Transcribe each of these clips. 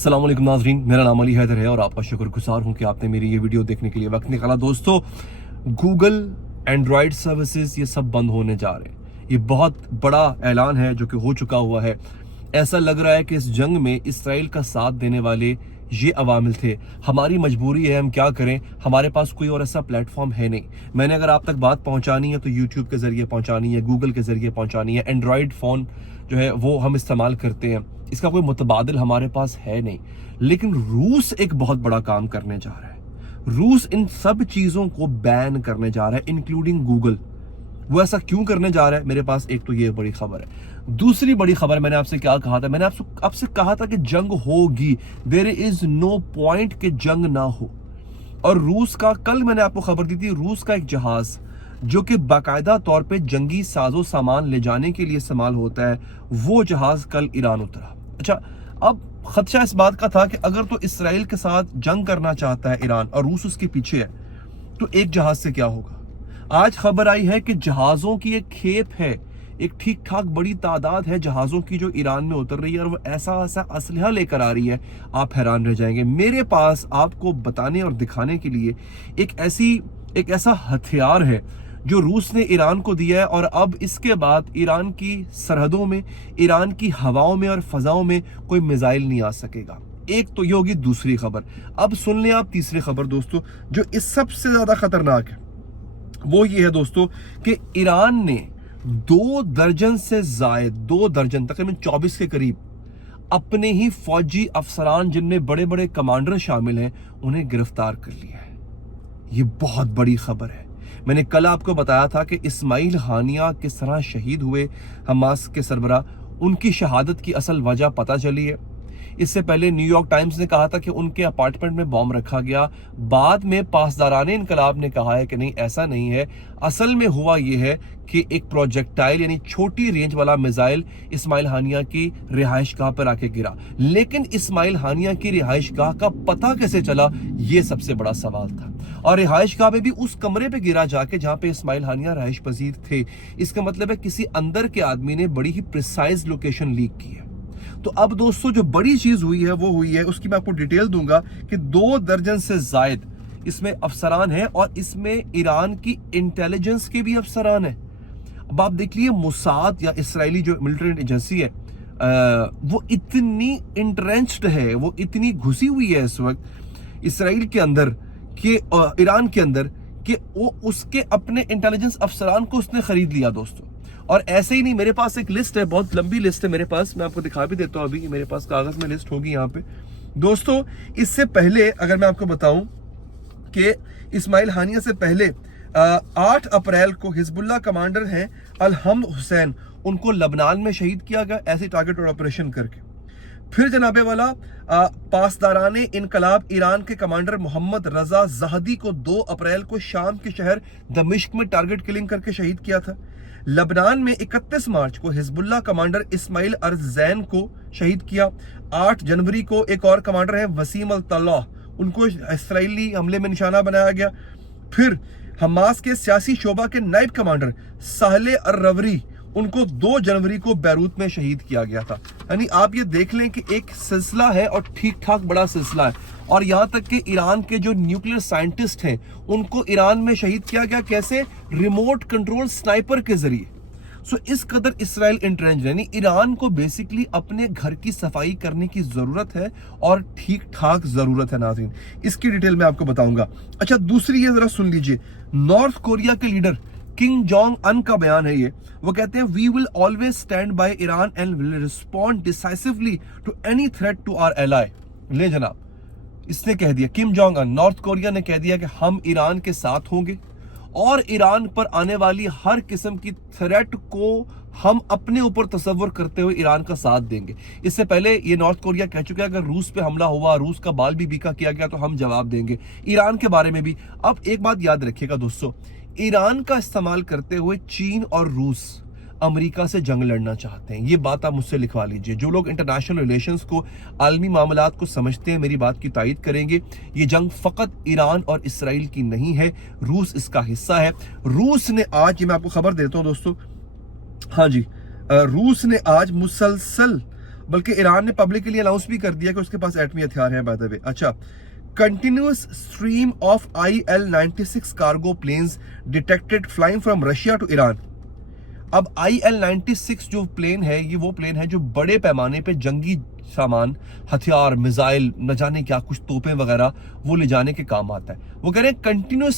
अस्सलाम वालेकुम नाज़रीन, मेरा नाम अली हैदर है और आपका शुक्रगुजार हूँ कि आपने मेरी ये वीडियो देखने के लिए वक्त निकाला। दोस्तों, गूगल एंड्रॉयड सर्विसेज ये सब बंद होने जा रहे हैं। ये बहुत बड़ा ऐलान है जो कि हो चुका हुआ है। ऐसा लग रहा है कि इस जंग में इसराइल का साथ देने वाले ये अवामिल थे। हमारी मजबूरी है, हम क्या करें, हमारे पास कोई और ऐसा प्लेटफॉर्म है नहीं। मैंने अगर आप तक बात पहुंचानी है तो यूट्यूब के ज़रिए पहुंचानी है, गूगल के ज़रिए पहुंचानी है। एंड्रॉयड फ़ोन जो है वो हम इस्तेमाल करते हैं, इसका कोई मुतबादिल हमारे पास है नहीं। लेकिन रूस एक बहुत बड़ा काम करने जा रहा है। रूस इन सब चीज़ों को बैन करने जा रहा है, इंक्लूडिंग गूगल। वो ऐसा क्यों करने जा रहा है, मेरे पास एक तो ये बड़ी खबर है। दूसरी बड़ी खबर, मैंने आपसे क्या कहा था, मैंने आपसे कहा था कि जंग होगी। देयर इज नो पॉइंट कि जंग ना हो। और रूस का, कल मैंने आपको खबर दी थी, रूस का एक जहाज जो कि बाकायदा तौर पे जंगी साजो सामान ले जाने के लिए इस्तेमाल होता है, वो जहाज कल ईरान उतरा। अच्छा, अब खदशा इस बात का था कि अगर तो इसराइल के साथ जंग करना चाहता है ईरान और रूस उसके पीछे है, तो एक जहाज से क्या होगा। आज खबर आई है कि जहाजों की एक खेप है, एक ठीक ठाक बड़ी तादाद है जहाजों की जो ईरान में उतर रही है, और वो ऐसा असलहा लेकर आ रही है, आप हैरान रह जाएंगे। मेरे पास आपको बताने और दिखाने के लिए एक ऐसा हथियार है जो रूस ने ईरान को दिया है, और अब इसके बाद ईरान की सरहदों में, ईरान की हवाओं में और फजाओं में कोई मिसाइल नहीं आ सकेगा। एक तो ये होगी दूसरी खबर। अब सुन लें आप तीसरी खबर दोस्तों, जो इस सबसे ज्यादा खतरनाक है। वो ये है दोस्तों कि ईरान ने 2 दर्जन से जायद, 2 दर्जन तकरीबन 24 के करीब अपने ही फौजी अफसरान, जिनमें बड़े बड़े कमांडर शामिल हैं, उन्हें गिरफ्तार कर लिया है। ये बहुत बड़ी खबर है। मैंने कल आपको बताया था कि इस्माइल हानिया किस तरह शहीद हुए, हमास के सरबराह, उनकी शहादत की असल वजह पता चली है। इससे पहले न्यूयॉर्क टाइम्स ने कहा था कि उनके अपार्टमेंट में बॉम्ब रखा गया। बाद में पासदाराने इनकलाब ने कहा है कि नहीं, ऐसा नहीं है। असल में हुआ यह है कि एक प्रोजेक्टाइल यानी छोटी रेंज वाला मिसाइल इस्माइल हानिया की रिहाइश गाह पर आके गिरा। लेकिन इस्माइल हानिया की रिहाइश गाह का पता कैसे चला, ये सबसे बड़ा सवाल था। और रिहाइश गाह में भी उस कमरे पे गिरा जाके जहां पे इस्माइल हानिया रिहाइश पजीर थे। इसका मतलब है किसी अंदर के आदमी ने बड़ी ही प्रिसाइज लोकेशन लीक की है। तो अब दोस्तों जो बड़ी चीज हुई है वो हुई है, उसकी मैं आपको डिटेल दूंगा कि 2 दर्जन से जायद इसमें अफसरान हैं, और इसमें ईरान की इंटेलिजेंस के भी अफसरान हैं। अब आप देख लीजिए, मोसाद या इसराइली जो मिलिट्री एजेंसी है, वो इतनी इंट्रेंच्ड है, वो इतनी घुसी हुई है इस वक्त इसराइल के अंदर, कि ईरान के अंदर, कि वो उसके अपने इंटेलिजेंस अफसरान को उसने खरीद लिया दोस्तों। और ऐसे ही नहीं, मेरे पास एक लिस्ट है, बहुत लंबी लिस्ट है मेरे पास, मैं आपको दिखा भी देता हूं। अभी मेरे पास कागज में लिस्ट होगी यहाँ पे दोस्तों। इससे पहले अगर मैं आपको बताऊं कि इस्माइल हानिया से पहले 8 अप्रैल को हिजबुल्लाह कमांडर हैं अलहम्द हुसैन, उनको लबनान में शहीद किया गया ऐसे टारगेट और ऑपरेशन करके। फिर जनाबे वाला पासदाराने इनकलाब ईरान के कमांडर मोहम्मद रजा जहदी को 2 अप्रैल को शाम के शहर दमिश्क में टारगेट किलिंग करके शहीद किया था। लबनान में 31 मार्च को हिजबुल्लाह कमांडर इस्माइल अरजैन को शहीद किया। 8 जनवरी को एक और कमांडर है वसीम अल तल्लाह, उनको इसराइली हमले में निशाना बनाया गया। फिर हमास के सियासी शोबा के नायब कमांडर साहले अर्रवरी, उनको 2 जनवरी को बैरूत में शहीद किया गया था। यानी आप ये देख लें कि एक सिलसिला है और ठीक ठाक बड़ा सिलसिला है। और यहां तक कि ईरान के जो न्यूक्लियर साइंटिस्ट हैं, उनको ईरान में शहीद किया गया, कैसे, रिमोट कंट्रोल स्नाइपर के जरिए। सो इस कदर इसराइल इंट्रेंच, यानी ईरान को बेसिकली अपने घर की सफाई करने की जरूरत है, और ठीक ठाक जरूरत है नाज़रीन। इसकी डिटेल मैं आपको बताऊंगा। अच्छा, दूसरी ये जरा सुन लीजिए, नॉर्थ कोरिया के लीडर किम जोंग अन का बयान है ये। वो कहते हैं, we will always stand by Iran and will respond decisively to any threat to our ally. ले जनाब, इसने कह दिया, Kim Jong Un, North Korea ने कह दिया कि हम ईरान के साथ होंगे, और ईरान पर आने वाली हर किस्म की थ्रेट को हम अपने ऊपर तसव्वुर करते हुए ईरान का साथ देंगे। इससे पहले ये नॉर्थ कोरिया कह चुका है अगर रूस पे हमला हुआ, रूस का बाल भी बीका किया गया, तो हम जवाब देंगे। ईरान के बारे में भी अब एक बात याद रखिएगा दोस्तों, ईरान का इस्तेमाल करते हुए चीन और रूस अमेरिका से जंग लड़ना चाहते हैं। ये बात आप मुझसे लिखवा लीजिए। जो लोग इंटरनेशनल रिलेशंस को, आलमी मामलात को समझते हैं, मेरी बात की तायीद करेंगे। ये जंग फकत ईरान और इसराइल की नहीं है, रूस इसका हिस्सा है। रूस ने आज, ये मैं आपको खबर देता हूं दोस्तों, हाँ जी, रूस ने आज मुसलसल बल्कि ईरान ने पब्लिकली अनाउंस भी कर दिया कि उसके पास एटमी हथियार हैं बाय द वे। अच्छा, continuous stream of IL-96 cargo planes detected flying from Russia to Iran. अब IL-96 जो प्लेन है, ये वो प्लेन है जो बड़े पैमाने पे जंगी सामान, हथियार, मिसाइल, न जाने क्या कुछ तोपें वगैरह वो ले जाने के काम आता है। वो कह रहे हैं कंटिन्यूस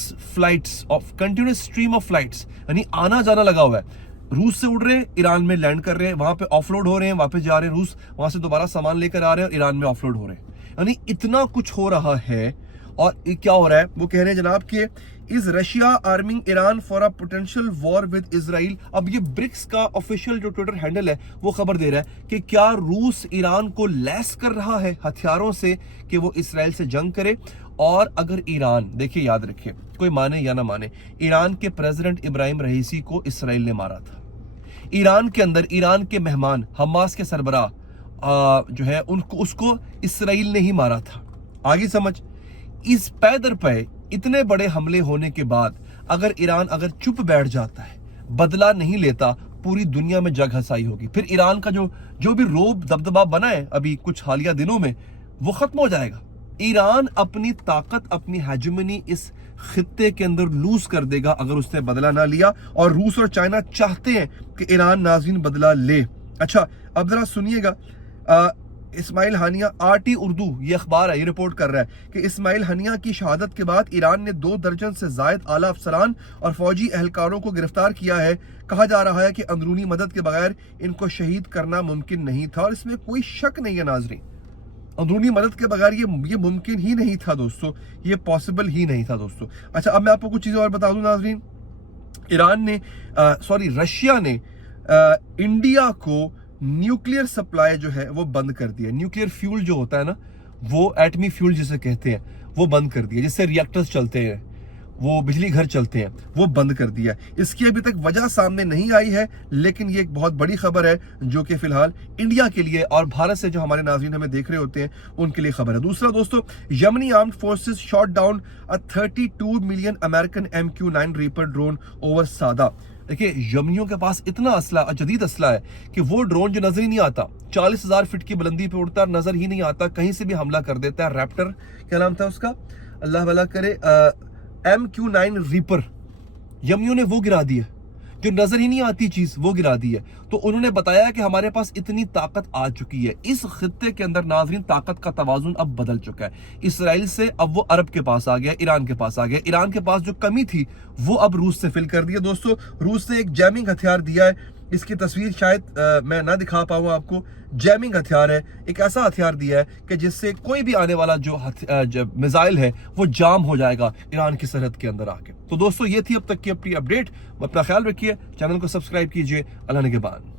स्ट्रीम ऑफ फ्लाइट्स, यानी आना जाना लगा हुआ है। रूस से उड़ रहे हैं, ईरान में लैंड कर रहे हैं, वहां पे ऑफलोड हो रहे हैं, वापस जा रहे हैं रूस, वहां से दोबारा सामान लेकर आ रहे हैं और ईरान में ऑफलोड हो रहे हैं। यानी इतना कुछ हो रहा है। और क्या हो रहा है, वो कह रहे हैं जनाब कि is Russia arming Iran for a potential war with Israel. अब ये ब्रिक्स का ऑफिशियल जो ट्विटर हैंडल है वो खबर दे रहा है कि क्या रूस ईरान को लैस कर रहा है हथियारों से कि वो इसराइल से जंग करे। और अगर ईरान, देखिए याद रखिए, कोई माने या ना माने, ईरान के प्रेसिडेंट इब्राहिम रईसी को इसराइल ने मारा था। ईरान के अंदर ईरान के मेहमान हमास के सरबराह जो है उसको इसराइल ने ही मारा था। आगे समझ, इस पैदर पे इतने बड़े हमले होने के बाद अगर ईरान अगर चुप बैठ जाता है, बदला नहीं लेता, पूरी दुनिया में जग हंसाई होगी। फिर ईरान का जो भी रोब दबदबा बना है अभी कुछ हालिया दिनों में, वो खत्म हो जाएगा। ईरान अपनी ताकत, अपनी हेजेमनी इस खित्ते के अंदर लूज कर देगा अगर उसने बदला ना लिया। और रूस और चाइना चाहते हैं कि ईरान नाज़रीन बदला ले। अच्छा, अब जरा सुनिएगा, इस्माइल हानिया, RT उर्दू ये अखबार है, ये रिपोर्ट कर रहा है कि इस्माइल हानिया की शहादत के बाद ईरान ने 2 दर्जन से जायद आला अफसरान और फौजी एहलकारों को गिरफ्तार किया है। कहा जा रहा है कि अंदरूनी मदद के बगैर इनको शहीद करना मुमकिन नहीं था। और इसमें कोई शक नहीं है नाजरीन, अंदरूनी मदद के बगैर ये मुमकिन ही नहीं था दोस्तों, ये पॉसिबल ही नहीं था दोस्तों। अच्छा, अब मैं आपको कुछ चीज़ें और बता दूं नाजरीन। रशिया ने इंडिया को न्यूक्लियर सप्लाई जो है वो बंद कर दिया। न्यूक्लियर फ्यूल जो होता है ना, वो एटमी फ्यूल जिसे कहते हैं, वो बंद कर दिया। जिससे रिएक्टर्स चलते हैं, वो बिजली घर चलते हैं, वो बंद कर दिया। इसकी अभी तक वजह सामने नहीं आई है, लेकिन ये एक बहुत बड़ी खबर है जो कि फिलहाल इंडिया के लिए और भारत से जो हमारे नाज़रीन हमें देख रहे होते हैं उनके लिए खबर है। दूसरा दोस्तों, यमनी armed forces shot down a 32 million American MQ-9 reaper drone over Saada. देखिए, यमनियों के पास इतना असला, जदीद असला है कि वो ड्रोन जो नजर ही नहीं आता, 40,000 फीट की बुलंदी पे उड़ता, नजर ही नहीं आता, कहीं से भी हमला कर देता है। रैप्टर, क्या नाम था उसका, अल्लाह भला करे, MQ-9 रीपर, यमनियों ने वो गिरा दिया। जो नजर ही नहीं आती चीज वो गिरा दी है। तो उन्होंने बताया कि हमारे पास इतनी ताकत आ चुकी है। इस खित्ते के अंदर नाजरीन ताकत का तवाजुन अब बदल चुका है। इसराइल से अब वो अरब के पास आ गया, ईरान के पास आ गया। ईरान के पास जो कमी थी वो अब रूस से फिल कर दिया। दोस्तों, रूस ने एक जैमिंग हथियार दिया है, इसकी तस्वीर शायद मैं ना दिखा पाऊँ आपको। जैमिंग हथियार है, एक ऐसा हथियार दिया है कि जिससे कोई भी आने वाला जो मिसाइल है वो जाम हो जाएगा ईरान की सरहद के अंदर आके। तो दोस्तों, ये थी अब तक की अपनी अपडेट। अपना ख्याल रखिए, चैनल को सब्सक्राइब कीजिए। अल्लाह निगहबान।